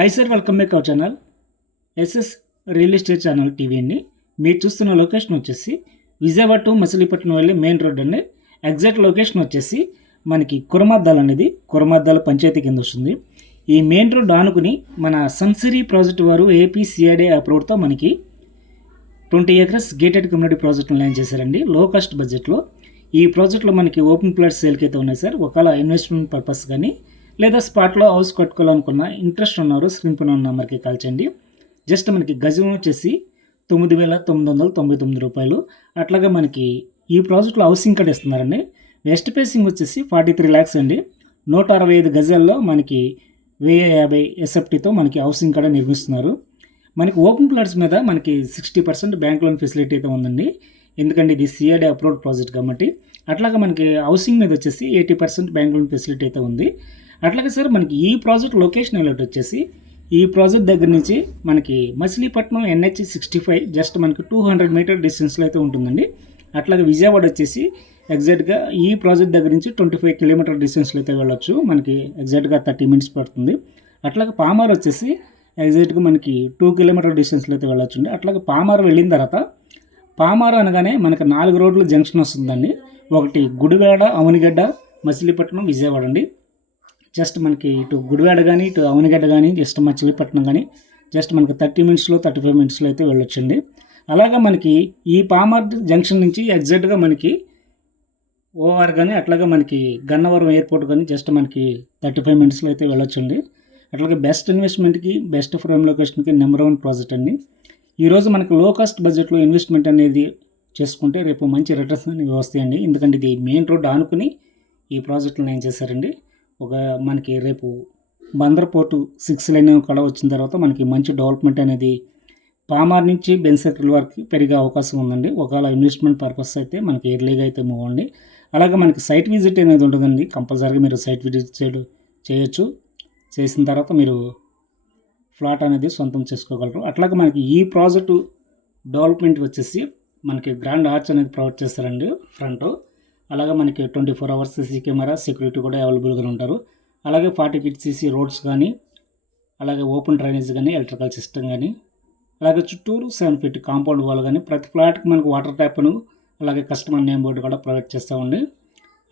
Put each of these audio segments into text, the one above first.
Hi sir, welcome back our channel SS real estate channel TV అండి. మీరు చూస్తున్న location వచ్చేసి విజయవాడ టు మచిలీపట్నం వెళ్ళే మెయిన్ రోడ్ అండి. ఎగ్జాక్ట్ లొకేషన్ వచ్చేసి మనకి కురమద్దాల్ అనేది కురమద్దాల పంచాయతీ కింద వస్తుంది. ఈ మెయిన్ రోడ్ ఆనుకుని మన సన్సిరీ ప్రాజెక్ట్ వారు ఏపీసీఐడి అప్రూవ్డ్తో మనకి 20 acres గేటెడ్ కమ్యూనిటీ ప్రాజెక్ట్ని లాంచ్ చేశారండి లో కాస్ట్ బడ్జెట్లో. ఈ ప్రాజెక్ట్లో మనకి ఓపెన్ ప్లాట్స్ సేల్కి అయితే ఉన్నాయి సార్. ఒకవేళ ఇన్వెస్ట్మెంట్ పర్పస్ కానీ లేదా స్పాట్లో హౌస్ కట్టుకోవాలనుకున్న ఇంట్రెస్ట్ ఉన్నారు స్క్రీన్ పైన ఉన్న నెంబర్కి కాల్ చేయండి. జస్ట్ మనకి గజం వచ్చేసి 9,999 రూపాయలు. అట్లాగే మనకి ఈ ప్రాజెక్ట్లో హౌసింగ్ కార్డ్ ఇస్తున్నారండి. వెస్ట్ ఫేసింగ్ వచ్చేసి 43 lakhs అండి. 165 గజాల్లో మనకి 1050 ఎస్ఎఫ్టీతో మనకి హౌసింగ్ కార్డ్ నిర్మిస్తున్నారు. మనకి ఓపెన్ ప్లాట్స్ మీద మనకి 60% బ్యాంక్ లోన్ ఫెసిలిటీ అయితే ఉందండి. ఎందుకంటే ఇది సిఆర్డీ అప్రూవ్డ్ ప్రాజెక్ట్ కాబట్టి. అట్లాగే మనకి హౌసింగ్ మీద వచ్చేసి 80% బ్యాంక్ లోన్ ఫెసిలిటీ అయితే ఉంది. అట్లాగే సార్ మనకి ఈ ప్రాజెక్ట్ లొకేషన్ హైలైట్ వచ్చేసి ఈ ప్రాజెక్ట్ దగ్గర నుంచి మనకి మచిలీపట్నం NH 65 జస్ట్ మనకి 200 మీటర్ డిస్టెన్స్లో అయితే ఉంటుందండి. అట్లాగే విజయవాడ వచ్చేసి ఎగ్జాక్ట్గా ఈ ప్రాజెక్ట్ దగ్గర నుంచి 25 కిలోమీటర్ డిస్టెన్స్లో అయితే వెళ్ళొచ్చు. మనకి ఎగ్జాక్ట్గా 30 minutes పడుతుంది. అట్లాగే పామార్ వచ్చేసి ఎగ్జాక్ట్గా మనకి 2 కిలోమీటర్ డిస్టెన్స్లో అయితే వెళ్ళొచ్చు అండి. అట్లాగే పామార్ వెళ్ళిన తర్వాత పామార్ అనగానే మనకి 4 రోడ్ల జంక్షన్ వస్తుందండి. ఒకటి గుడివాడ, అవనిగడ్డ, మచిలీపట్నం, విజయవాడ అండి. జస్ట్ మనకి ఇటు గుడివాడ కానీ ఇటు అవనిగడ్డ కానీ జస్ట్ మచిలీపట్నం కానీ జస్ట్ మనకి 30 minutesలో 35 minutesలో అయితే వెళ్ళొచ్చండి. అలాగా మనకి ఈ పామార్ జంక్షన్ నుంచి ఎగ్జాక్ట్గా మనకి ఓఆర్ కానీ అట్లాగే మనకి గన్నవరం ఎయిర్పోర్ట్ కానీ జస్ట్ మనకి 35 minutesలో అయితే వెళ్ళొచ్చండి. అట్లాగే బెస్ట్ ఇన్వెస్ట్మెంట్కి బెస్ట్ ప్రైమ్ లొకేషన్కి నెంబర్ 1 ప్రాజెక్ట్ అండి. ఈరోజు మనకి లో కాస్ట్ బడ్జెట్లో ఇన్వెస్ట్మెంట్ అనేది చేసుకుంటే రేపు మంచి రిటర్న్స్ అనేవి వస్తాయండి. ఎందుకంటే ఇది మెయిన్ రోడ్ ఆనుకుని ఈ ప్రాజెక్టులను ఏం చేశారండి. ఒక మనకి రేపు బందర్ పోర్టు 6 lane కూడా వచ్చిన తర్వాత మనకి మంచి డెవలప్మెంట్ అనేది పామార్ నుంచి బెన్ సర్కిల్ వరకు పెరిగే అవకాశం ఉందండి. ఒకవేళ ఇన్వెస్ట్మెంట్ పర్పస్ అయితే మనకి ఎర్లీగా అయితే మూవ్ అండి. అలాగే మనకి సైట్ విజిట్ అనేది ఉంటుందండి. కంపల్సరీగా మీరు సైట్ విజిట్ చేయొచ్చు. చేసిన తర్వాత మీరు ఫ్లాట్ అనేది సొంతం చేసుకోగలరు. అట్లాగే మనకి ఈ ప్రాజెక్టు డెవలప్మెంట్ వచ్చేసి మనకి గ్రాండ్ ఆర్చ్ అనేది ప్రొవైడ్ చేస్తారండి ఫ్రంట్. అలాగే మనకి 24 hours CC కెమెరా సెక్యూరిటీ కూడా అవైలబుల్గా ఉంటారు. అలాగే 40 feet CC రోడ్స్ కానీ అలాగే ఓపెన్ డ్రైనేజ్ కానీ ఎలక్ట్రికల్ సిస్టమ్ కానీ అలాగే చుట్టూరు 7 feet కాంపౌండ్ వాల్ కానీ ప్రతి ఫ్లాట్కి మనకు వాటర్ ట్యాప్ను అలాగే కస్టమర్ నేమ్ బోర్డు కూడా ప్రొవైడ్ చేస్తామండి.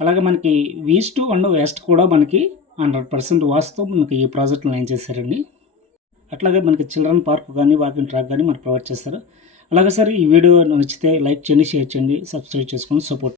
అలాగే మనకి ఈస్ట్ అండ్ వెస్ట్ కూడా మనకి 100% వాస్తుతో మనకి ఈ ప్రాజెక్ట్ని లైన్ చేశారండి. అట్లాగే మనకి చిల్డ్రన్ పార్క్ కానీ వాకింగ్ ట్రాక్ కానీ మనకు ప్రొవైడ్ చేస్తారు. అలాగే సార్ ఈ వీడియో నచ్చితే లైక్ చేయండి, షేర్ చేయండి, సబ్స్క్రైబ్ చేసుకొని సపోర్ట్